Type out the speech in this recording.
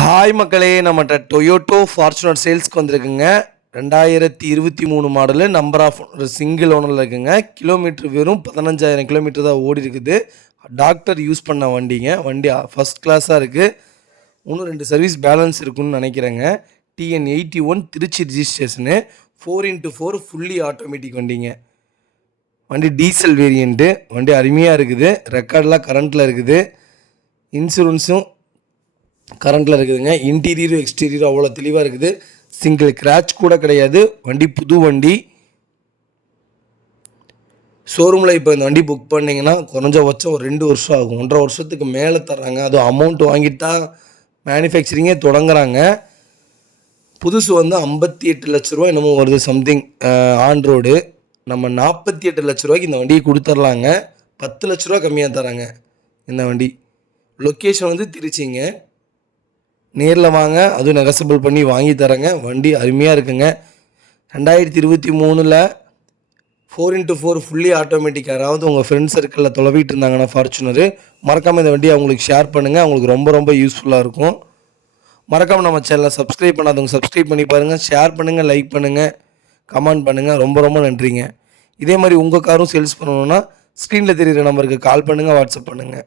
Hi மக்களே, நம்மகிட்ட Toyota Fortuner சேல்ஸ்க்கு வந்திருக்குங்க. 2023 மாடலு, நம்பர் ஆஃப் ஒரு சிங்கிள் ஓனரில் இருக்குங்க. கிலோமீட்டர் வெறும் 15,000 கிலோமீட்டர் தான் ஓடி இருக்குது. டாக்டர் யூஸ் பண்ண வண்டிங்க. வண்டி ஃபஸ்ட் கிளாஸாக இருக்குது. இன்னும் 2 சர்வீஸ் பேலன்ஸ் இருக்குன்னு நினைக்கிறேங்க. TN 81 Trichy ரிஜிஸ்ட்ரேஷனு, 4x4 fully automatic வண்டிங்க. வண்டி டீசல் வேரியண்ட்டு. வண்டி அருமையாக இருக்குது. ரெக்கார்டெலாம் கரண்ட்டில் இருக்குது. இன்சூரன்ஸும் கரண்ட்டில் இருக்குதுங்க. இன்டீரியரும் எக்ஸ்டீரியரும் அவ்வளோ தெளிவாக இருக்குது. சிங்கிள் கிராச் கூட கிடையாது. வண்டி புது வண்டி. ஷோரூமில் இப்போ இந்த வண்டி புக் பண்ணிங்கன்னா குறைஞ்சபட்சம் ஒரு 2 வருஷம் ஆகும். 1.5 வருஷத்துக்கு மேலே தர்றாங்க. அதுவும் அமௌண்ட் வாங்கிட்டா மேனுஃபேக்சரிங்கே தொடங்குறாங்க. புதுசு வந்து 58 லட்ச ரூபா என்னமோ வருது சம்திங் ஆன் ரோடு. நம்ம 48 லட்ச ரூபாய்க்கு இந்த வண்டியை கொடுத்துர்லாங்க. 10 லட்ச ரூபா கம்மியாக தராங்க இந்த வண்டி. லொக்கேஷன் வந்து திருச்சிங்க. நேரில் வாங்க, அதுவும் நெகசபிள் பண்ணி வாங்கி தரேங்க. வண்டி அருமையாக இருக்குங்க. 2023 4x4 ஃபுல்லி ஆட்டோமேட்டிக். யாராவது உங்கள் ஃப்ரெண்ட்ஸ் சர்க்கிளில் தொலைவிட்டு இருந்தாங்கன்னா ஃபார்ச்சுனரு, மறக்காமல் இந்த வண்டியை அவங்களுக்கு ஷேர் பண்ணுங்கள். அவங்களுக்கு ரொம்ப ரொம்ப யூஸ்ஃபுல்லாக இருக்கும். மறக்காமல் நம்ம சேனலை சப்ஸ்கிரைப் பண்ணாதவங்க சப்ஸ்கிரைப் பண்ணி பாருங்கள். ஷேர் பண்ணுங்கள், லைக் பண்ணுங்கள், கமெண்ட் பண்ணுங்கள். ரொம்ப ரொம்ப நன்றிங்க. இதே மாதிரி உங்கள் காரும் சேல்ஸ் பண்ணணுன்னா ஸ்க்ரீனில் தெரிகிற நம்பருக்கு கால் பண்ணுங்கள், வாட்ஸ்அப் பண்ணுங்கள்.